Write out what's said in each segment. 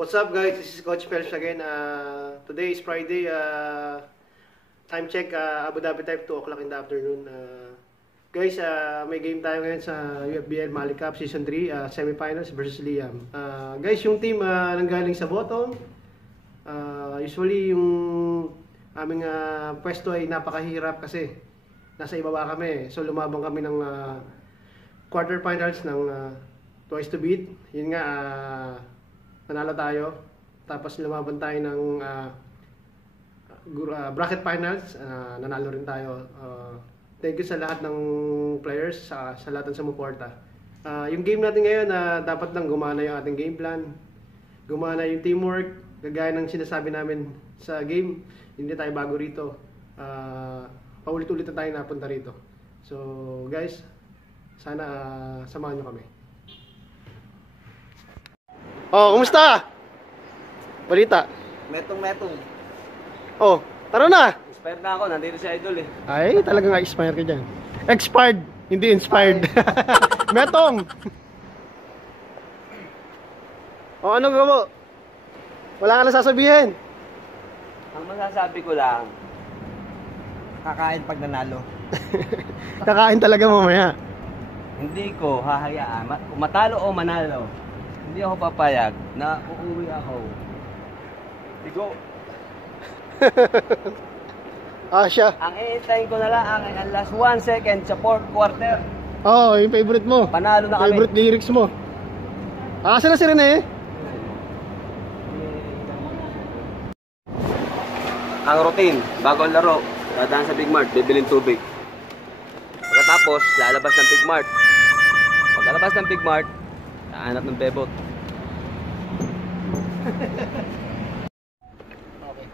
What's up guys, this is Coach Phelps again. Today is Friday, time check, Abu Dhabi time, 2 o'clock in the afternoon. Guys, may game tayo ngayon sa UFBL Mali Cup Season 3, semifinals versus Liam. Guys, yung team nanggaling sa bottom. Usually yung aming pwesto ay napakahirap kasi nasa ibaba kami. So lumabang kami ng quarterfinals ng twice to beat. Yun nga, nanalo tayo. Tapos lumaban tayo ng bracket finals. Nanalo rin tayo. Thank you sa lahat ng players, sa lahat ng sumuporta. Yung game natin ngayon, dapat lang gumana yung ating game plan. Gumana yung teamwork. Gagaya ng sinasabi namin sa game, hindi tayo bago rito. Paulit-ulit na tayo napunta rito. So guys, sana samahan nyo kami. Oh, kumusta? Balita? Metong. Oh, tara na! Expired na ako, nandito si Idol eh. Ay, talagang expired ka dyan. Expired, hindi inspired. Metong! Oh, anong gamo? Wala ka na sasabihin. Ang masasabi ko lang, kakain pag nanalo. Kakain talaga mamaya. Hindi ko hahayaan, matalo o manalo. Hindi ako papayag na uuwi ako. Bigo. Siya. Ang iintayin ko na lang ang last 1 second sa 4th quarter. Oh, yung favorite mo. Panalo na kami. Favorite lyrics mo. Saan na si Rene? Ang routine, bago ang laro, dadaan sa Big Mart, bibilin tubig. Pagkatapos, lalabas ng Big Mart. Pagkalabas ng Big Mart, hanap ng bebot. Okay.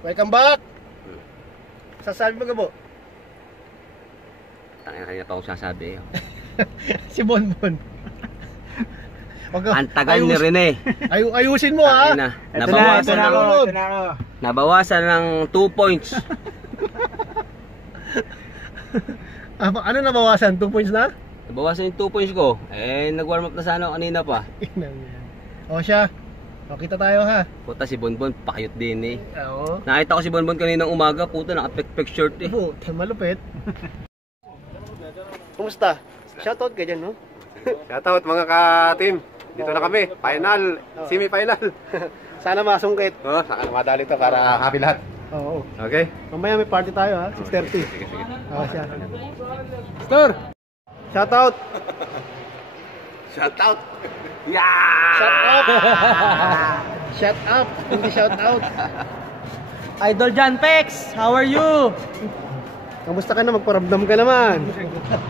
Welcome back! Sasabi mo gabo? Kanya pa akong sasabi. Si Bonbon. Ang tagal ni Rene. Ayusin mo ha! Nabawasan nabawasan ng 2 points. Ano nabawasan? 2 points na? Nabawasan yung 2 points ko. Nag-warm up na sana ako kanina pa. O siya. O, kita tayo ha. Puta, si Bonbon, pakayot din eh. Oo. Nakita ko si Bonbon kaninang umaga. Puta, naka-pek-pek shirt eh. Puta, malupit. Kumusta? Shoutout ka dyan, no? Shoutout mga ka-team. Dito na kami. Final. Semi-final. Sana masungkit. Sana madali to para happy lahat. Oo. Okay? Mamaya may party tayo ha. 6:30. Sige. Siya. Store! Shoutout! Shoutout! Yeah! Shut up! Shut up! Hindi shout out. Idol John Pex, how are you? Kamusta ka na? Magparamdam ka naman.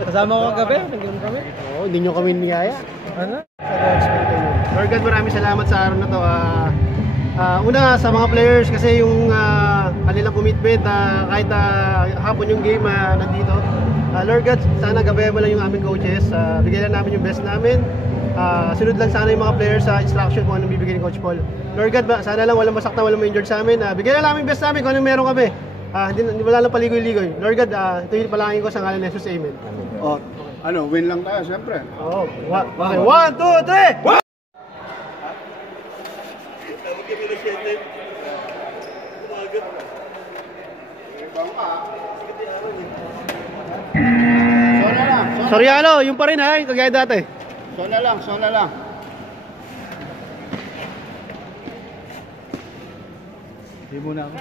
Kasama ko kagabi, nandun kami. Oo, hindi nyo kami niyaya. Ano? Lord God, maraming salamat sa araw na to. Una sa mga players kasi yung kanilang commitment, kahit hapon yung game nandito. Lord God, sana gabayan mo lang yung aming coaches. Bigyan lang namin yung best namin. Sunod lang sana yung mga players sa instruction kung anong bibigyan ni Coach Paul. Lord God, sana lang walang masakta, walang ma-injured sa amin. Bigyan lang namin yung best namin kung anong meron kami. Hindi wala lang paligoy-ligoy. Lord God, ito yung palangin ko sa ngalan ni Jesus. Amen. Win lang tayo, siyempre. Oo. Okay, 1, 2, 3! Soriano, yung pa rin ha, yung kagaya dati. Sona lang. Hindi muna ako.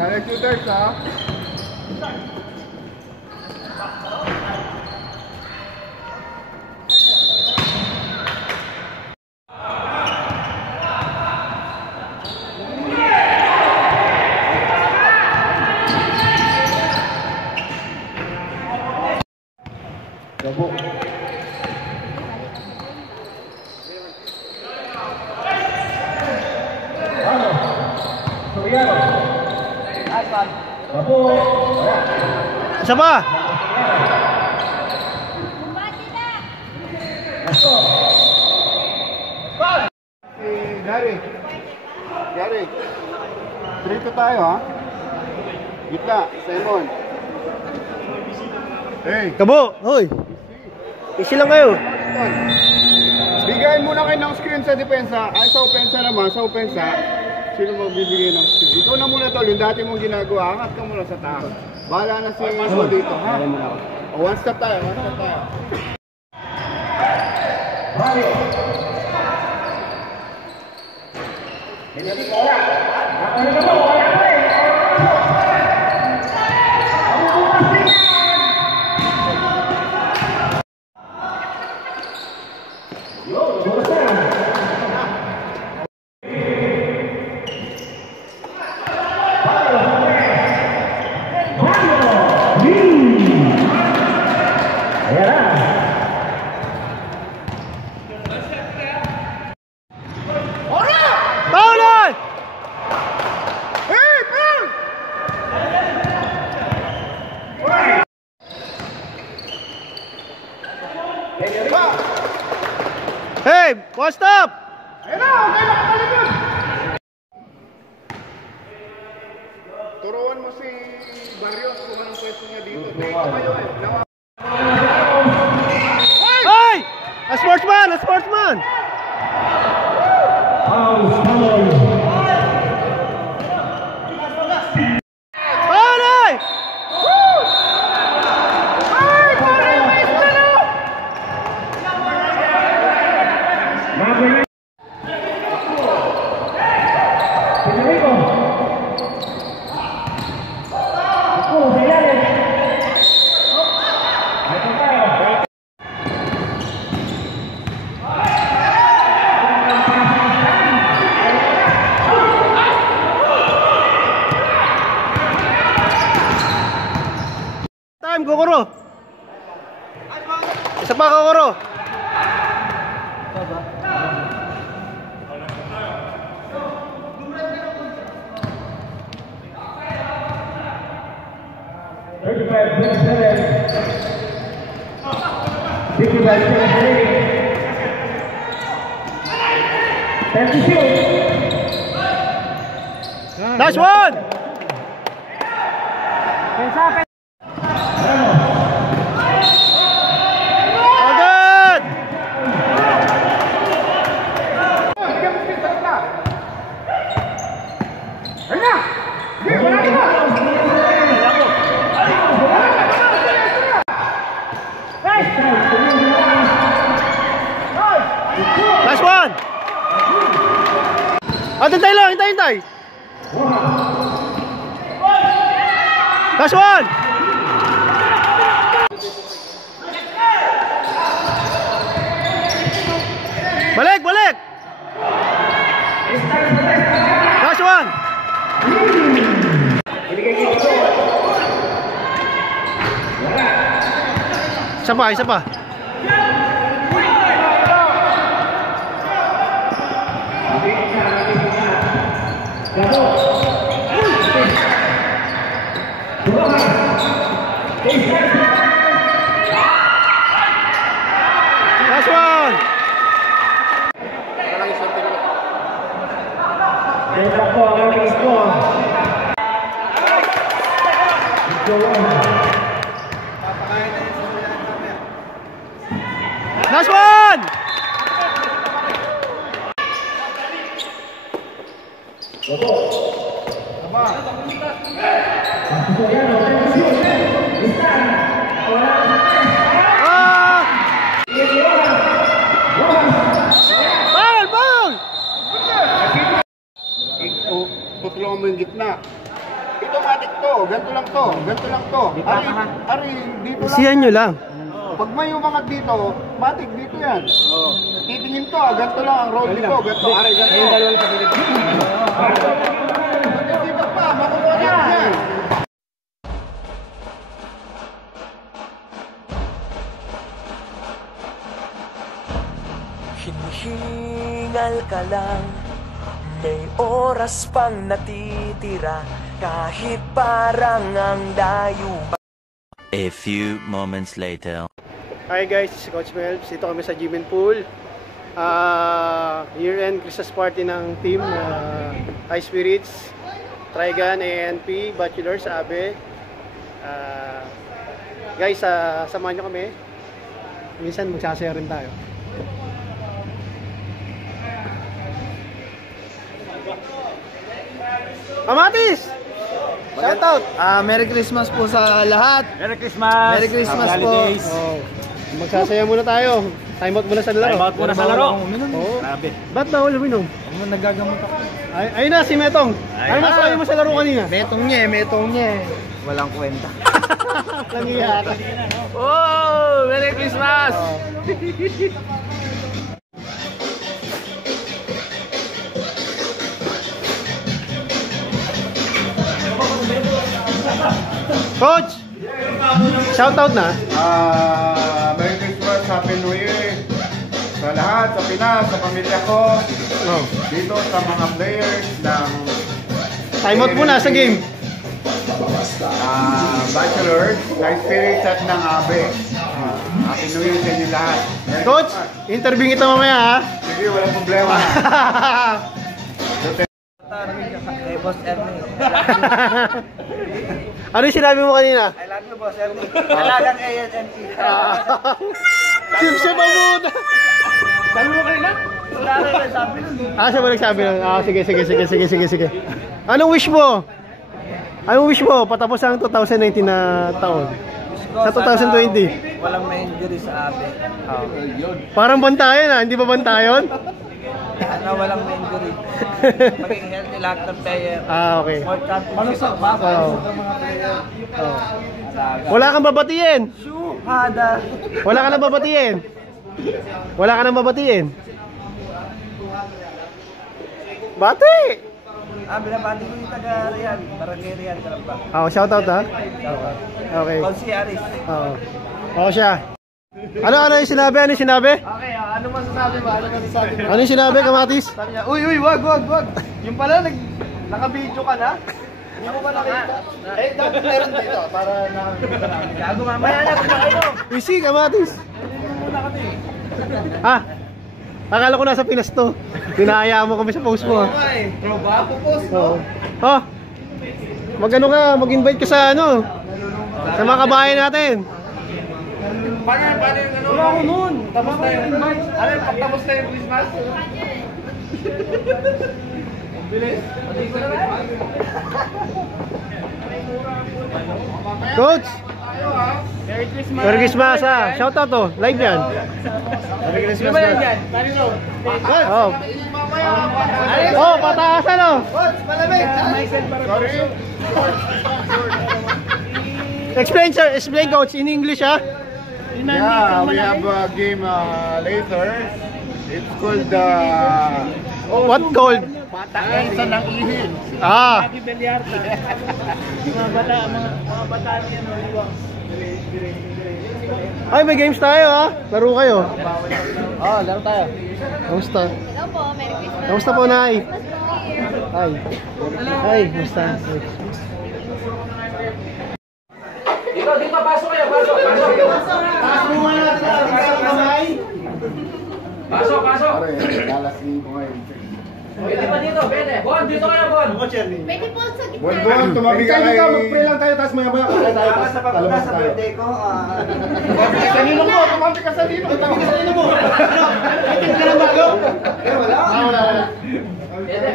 Kaya shooters ha. Gabo. Isa pa! Gary. Dito tayo, ha? Gitna, Simon. Hey. Kabo, hoy. Easy lang kayo. Bigayin muna kayo ng screen sa depensa. Ay, sa opensa naman, sa opensa. Sino magbibigay ng screen? Ikaw na muna tol, yung dati mong ginagawa. Angat ka muna sa taas. Bahala na si Iso dito, ha? One step tayo, one step tayo. Paulan! Hey, one stop! Turuan mo si Barrios kung anong pwesto niya dito. Dito kayo eh. Hey! A sportsman! A sportsman! Paulan! Time, Kokoro. Isa pa, Kokoro. Nice one! Agad! Nice one! Hintay lang, hintay! Last one! Balik! Last one! Isa pa. Last one! Last one! Ball! Tutulungan mo yung gitna. Ito matik to, ganito lang to. Ari, dito lang. Siyan nyo lang. Pag may umangat dito, matik dito yan. Titingin to, ganito lang ang roll dito, ganito. Ari, ganito. Dito pa, makukuha natin yan. Hinihingal ka lang, may oras pang natitira, kahit parang ang dayo. A few moments later. Hi guys, this is Coach Melbs. Dito kami sa Gym and Pool. Year-end and Christmas party ng team High Spirits, Trigan, ANP, Bachelors, Abe. Guys, samahan nyo kami. Minsan magsasaya rin tayo. Kamatis! Shoutout! Merry Christmas po sa lahat. Merry Christmas! Merry Christmas Happy po. holidays. Magsasaya muna tayo. Time out muna sa laro. Time out muna sa laro. Oo. Grabe. Ba't bawal uminom? Nagagamot ako. Ayun na, si Metong. Ano masabi mo sa laro kanina? Metong niya eh. Walang kwenta. Langiya ka. Oh! Merry Christmas! Coach! Shoutout na. Merry Christmas, Happy New Year sa lahat, sa Pinas, sa pamilya ko, Oh. dito sa mga players ng Time out muna sa game. Bachelors, High Spirits at ng Abe. Happy New Year sa inyo lahat. Merry Coach, Christmas. interview kita mamaya ha. Sige, walang problema. Kay Boss Ernie. Ano yung sinabi mo kanina? I love you, Boss Ernie. Talagang ASMP. Siya pa muna. Sabi mo kanina? Wala rin ang sabi nun. Siya ba nagsabi nun? Sige. Anong wish mo? Anong wish mo? Patapos ang 2019 na taon. Sa 2020. Walang may injury sa Abe. Parang bantayan hindi ba bantayan? Sana walang may injury. Maging healthy lahat ng player. Okay. More championship. Para sa mga player. Wala kang babatiin. Hada. Wala ka nang babatiin. Wala ka nang babatiin. Bati! Binabati ko yung taga-Real. Barangay Real ka lang ba? Shoutout ha. Okay. Consi Aris. Siya. Ano yung sinabi? Okay, ano masasabi mo? Ano yung sinabi, Kamatis? Sabi niya, uy, wag. Yung pala, naka-video ka na? Hindi mo ba nakita? Dapat meron dito para nakakita namin. Gago, mamaya na, kayo. Easy, Kamatis. Akala ko nasa Pinas to. Tinahaya mo kami sa post mo. Proba po post, Oo. Mag-ano ka, mag-invite ka sa sa mga kabayan natin. Paano yung ano? Wala ako nun. Tapos na yung invite. Ano yung pagtapos na yung Christmas? Bilis. Pati ko na ba? Coach! Merry Christmas. Merry Christmas Shoutout to. Live yan. Merry Christmas. Pataasan Coach, malamig. Sorry. Explain coach in English ha. Yeah, we have a game later. It's called What called? Pataan ng Ihil. Mga bata niya no, liwang. Ay, may games tayo ha. Laro kayo. Laro tayo. Kamusta? Hello po, Merry Christmas. Kamusta po, Nay? Happy New Year. Ay, kamusta? Dito, pasok kayo, pasok. Pasok. Lalasing ko ngayon. Pwede pa dito, pwede. Bon, dito kayo, Bon. Pwede po sa gitna. Bon, tumabi ka kay... Mag-pray lang tayo, tapos maya-maya kaya tayo. Sa pagpunta sa birthday ko, Kanino mo? Tumabi ka sa nino. Tumabi ka sa nino mo. Itin ka ng bago? Wala.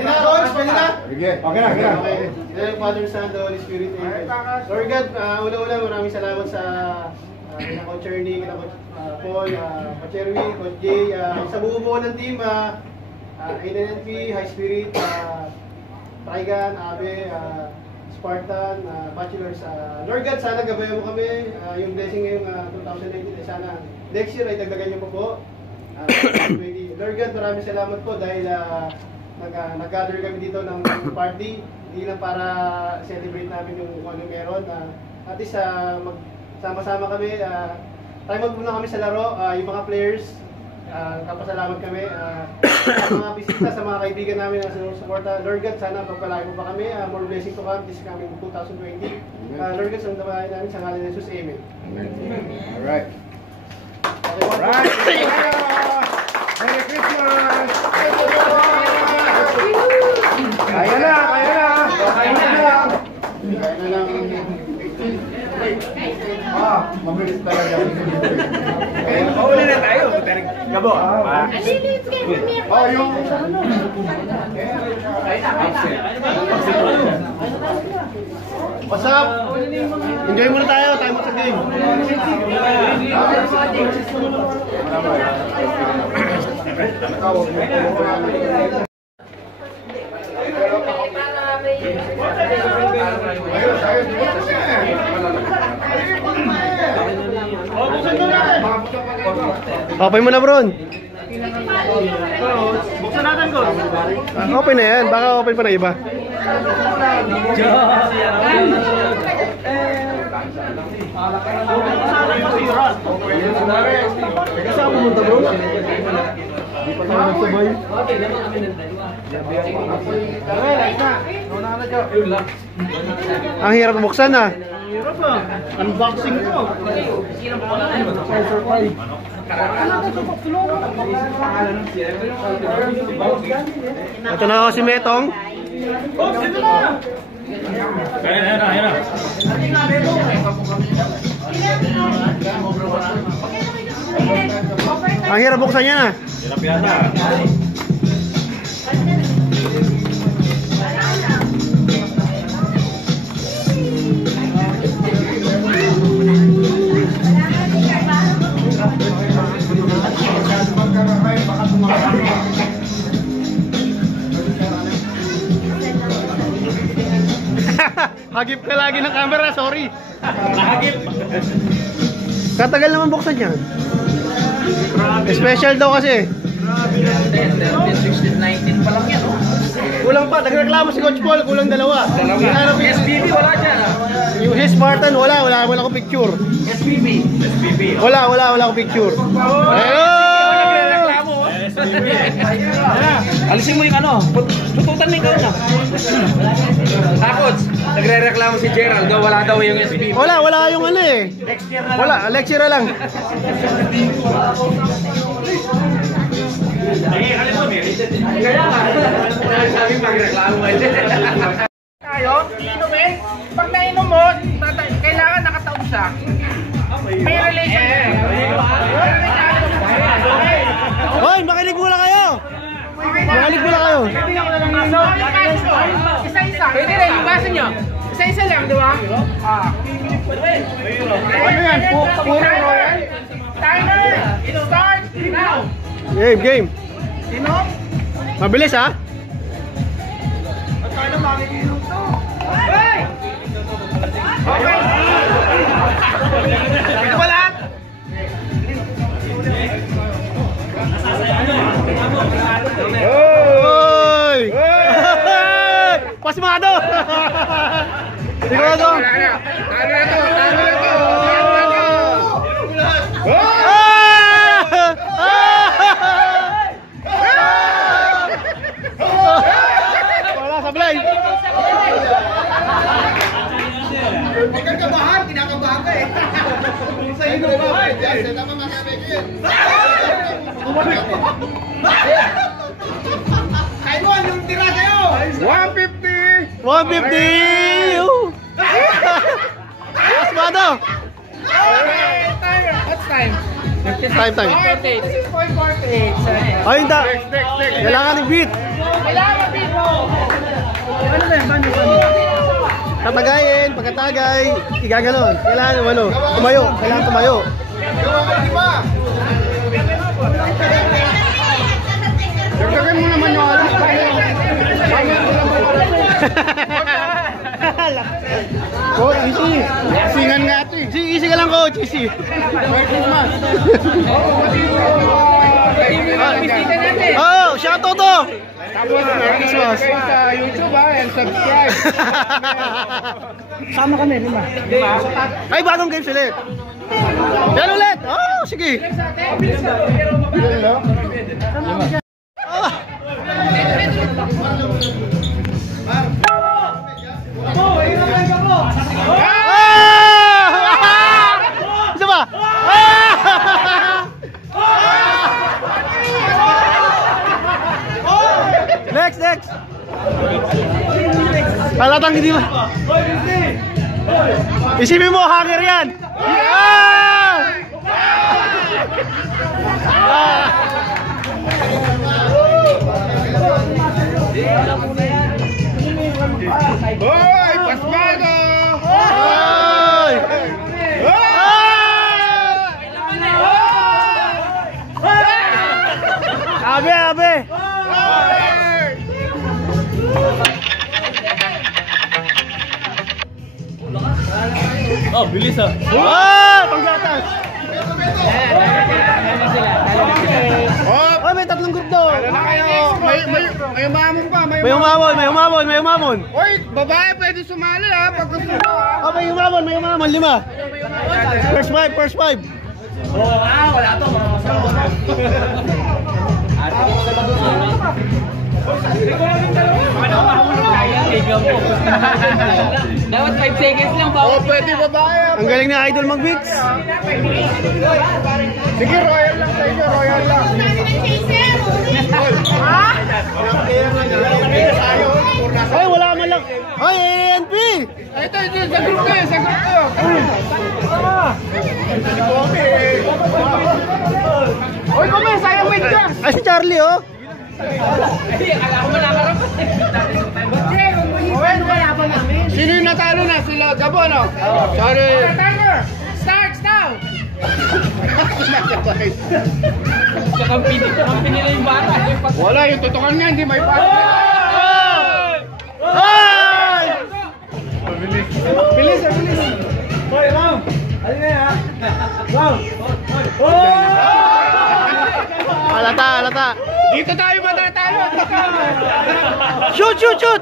Coach, pwede na? Sige, okay na. Father, Son, the Holy Spirit. Lord God, una-una maraming salamat sa Coach Ernie, Coach Paul, Coach Erwin, Coach Jay, sa buo-buo ng team, ANP, High Spirit, Trigan, Abe, Spartan, Bachelors. Lord God, sana gabayan mo kami. Yung blessing ngayong 2019, sana next year ay dagdagan niyo po. Lord God, maraming salamat po dahil nag-gather kami dito ng party. Hindi lang para celebrate namin yung kung ano meron. At least magsama-sama kami. Time out muna kami sa laro. Yung mga players, kapasalamat kami. Sa mga bisita, sa mga kaibigan namin na sinusuporta. Lord God, sana pagpalain mo pa kami. More blessing to come this coming 2020. Lord God, sa nabahay namin sa ngalan ni Jesus. Amen. Alright. Merry Christmas! mabilis talaga. Mauli na tayo. Gabo. Let's get from here. Oh, yung... What's up? Enjoy muna tayo. Tayo mo sa game. Open mo na, Bron. Buksan natin ko. Open na yan. Baka open pa na iba. Saan pumunta, bro? Di pa tayo nagsabay. Ang hirap buksan ah. Hirap ah. Unboxing ko. Ito na ako si Metong. Oh, dito na. Ayan na. Ang hirap buksan yan ah. Hirap yata. Hagip ka lagi ng camera, sorry. Nahagip. Katagal naman buksan yan. Special daw kasi. 16, 19 pa lang yan, oh. Kulang pa, nagreklamo si Coach Paul, kulang dalawa. SBB wala dyan, ah. Yung his Spartan, wala akong picture. SBB. Wala akong picture. Hello! Alisin mo yung ano, tututan mo yung kauna. Tapos, nagre-reklamo si Gerald daw wala daw yung SBB. Wala yung ano eh. Wala, lecture na lang. Kaya nga, sabi magreklamo mo. Tayo, iinumin. Pag nainom mo, kailangan nakataob siya. May relation. Hoy, makinig muna kayo! Makinig muna kayo! Isa-isa. Pwede rin, ibasin nyo. Isa-isa lang, di ba? Ano yan? Puro royal? Timer! Start now! Game. Inom? Mabilis ha? Paano makikinom to? Hey! Okay! Ito ba lahat? Hoy! Pasmado! Sigurado! Talo ito! Wala sablay! Kinakabahan ka eh! Sa inyo ba? Tama makamay ko yan! Kaimon, yung tira sa'yo! 150! Pasmado! Okay, timer! What's time? Time. 6.48. Ay, hindi. Kailangan ng beat. Kailangan mag-beat mo! Ano ba yan? Tatagayin, pagkatagay, igaganon. Kailangan tumayo. Kailangan tumayo. Dagdagan mo naman yung alas. Coach, easy. Singan nga ito eh. Easy ka lang, Coach. Easy. Merry Christmas. Oh, shoutout to. Tapos Merry Christmas sa YouTube and subscribe. Sama kami, lima. Ay, bagong games ulit. Yan ulit. Oh, sige. Isa ba? Next. Palatang hindi ba? Isipin mo, hanger yan. Hoy! Pasmado! Hoy! Abe, abe! Oh, bilis ah. Panggatas! Oh, May tatlong group doon. ano na kayo? May umamon pa, May umamon. Hoy, babae pwede sumali ha, pag gusto mo. May umamon, 5. First five. Wala to, mga masama. Dapat 5 seconds lang ba? Oh, pwede babae. Ang galing na idol mag-mix. Sige, royal lang sa inyo, royal lang. Ay, wala man lang. Ay, ANP! Ito, sa group ko yun, sa group ko. Hoy, kome, sayang wait ka. Ay, si Charlie, oh. Sino yung natalo na? Sila Gabon, no? Sorry. Timer! Starts now! Kakampi nila yung bata. Wala, yung tutukan nga, hindi may pass. Ay! Bilis, bilis. Hoy, Ram! Ano na yan, ha? Halata. Dito tayo matatalo. Shoot!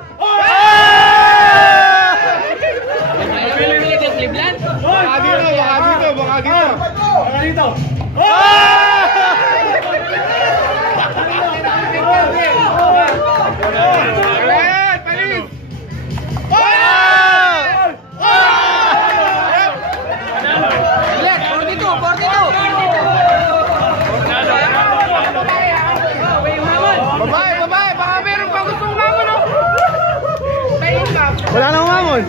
Baka dito. Palis! Babae, baka meron pa gustong naman, no? Wala nang umamon.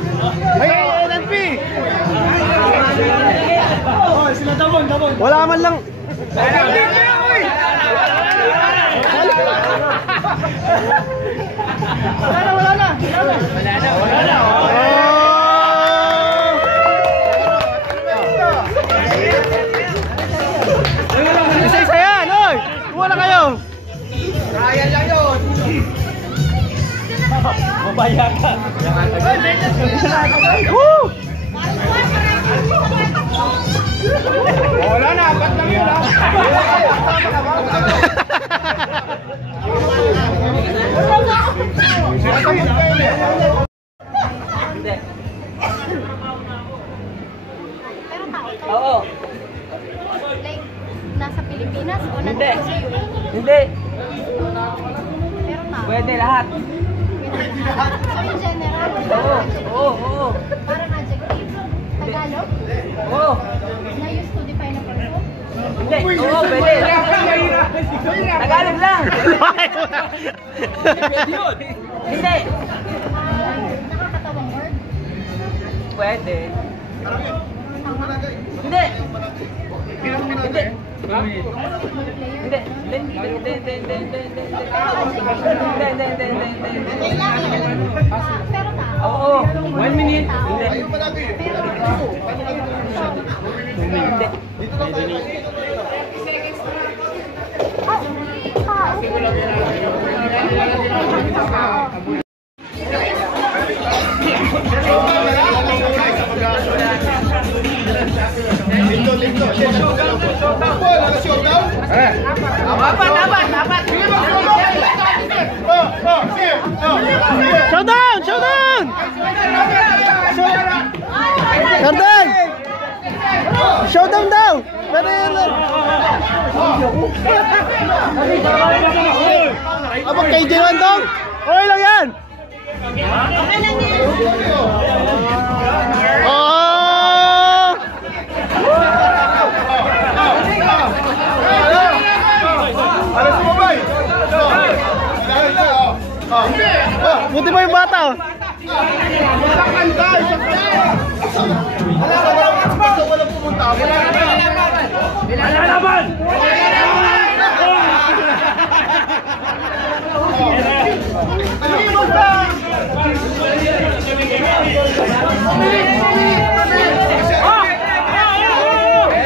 Ay, ANP! Wala man lang. Wala na. Isa-isa yan, oy! Kuha na kayo. Ryan lang yun. Mabaya ka. Woo! Wala na, apat lang yun, ha? Oo. Like, nasa Pilipinas o Hindi. nandito sa UAE? Hindi. Meron na. Pwede lahat. So, in general, Oo. parang adjective. Tagalog? Oo. Na used to define a person? Hindi. Oo, pwede. Tagalog lang. Pwede yun. Hindi. Nakakatawang word? Pwede. Tama? Hindi. Hindi. Pero tao. Oo. 1 minute. Showdown! Cardel! Showdown daw! Pero abang kay J1 dong! Okay lang yan! Buti mo yung bata. Isang kanta. Ikaw wala pumunta. Lalaban!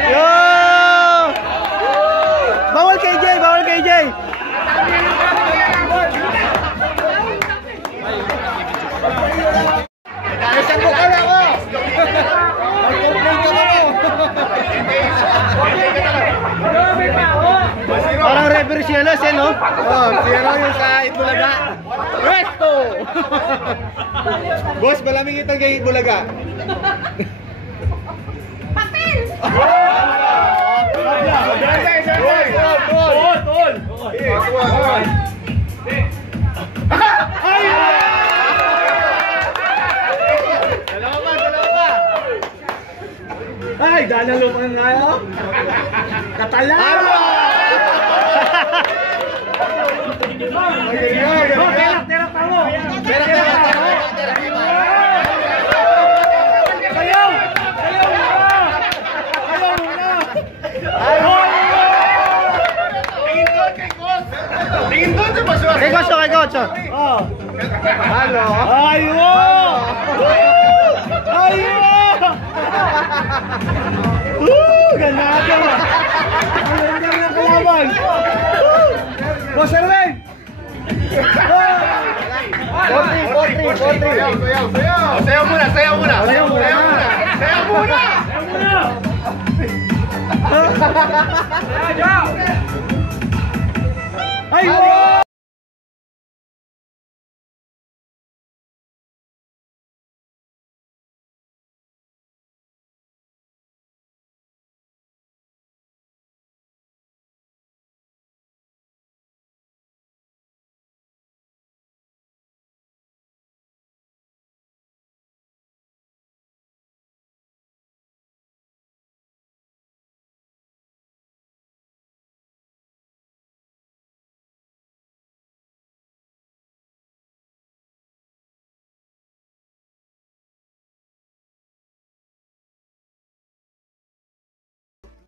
Yo! Bawal KJ, bawal KJ. Nasambok ka na ako! Mag-complain ka ba mo? Parang referee si ano, no? Oh, si ano yung sa Itbulaga. Presto! Boss, malamig itang kay Itbulaga. Papel! Ay, danalupan na yun. Katala! Terak pa mo! Sayaw! Sayaw muna! Sayaw muna! Tingin doon sa basura! Kay Gocho, kay Gocho. Oh! Halo! Ayo! Ayo! Ganado! Ang ganda ng kalaban! Boss Erwin! 4-3! Sayaw muna! Sayaw muna! Sayaw muna! Sayaw muna! Ayo!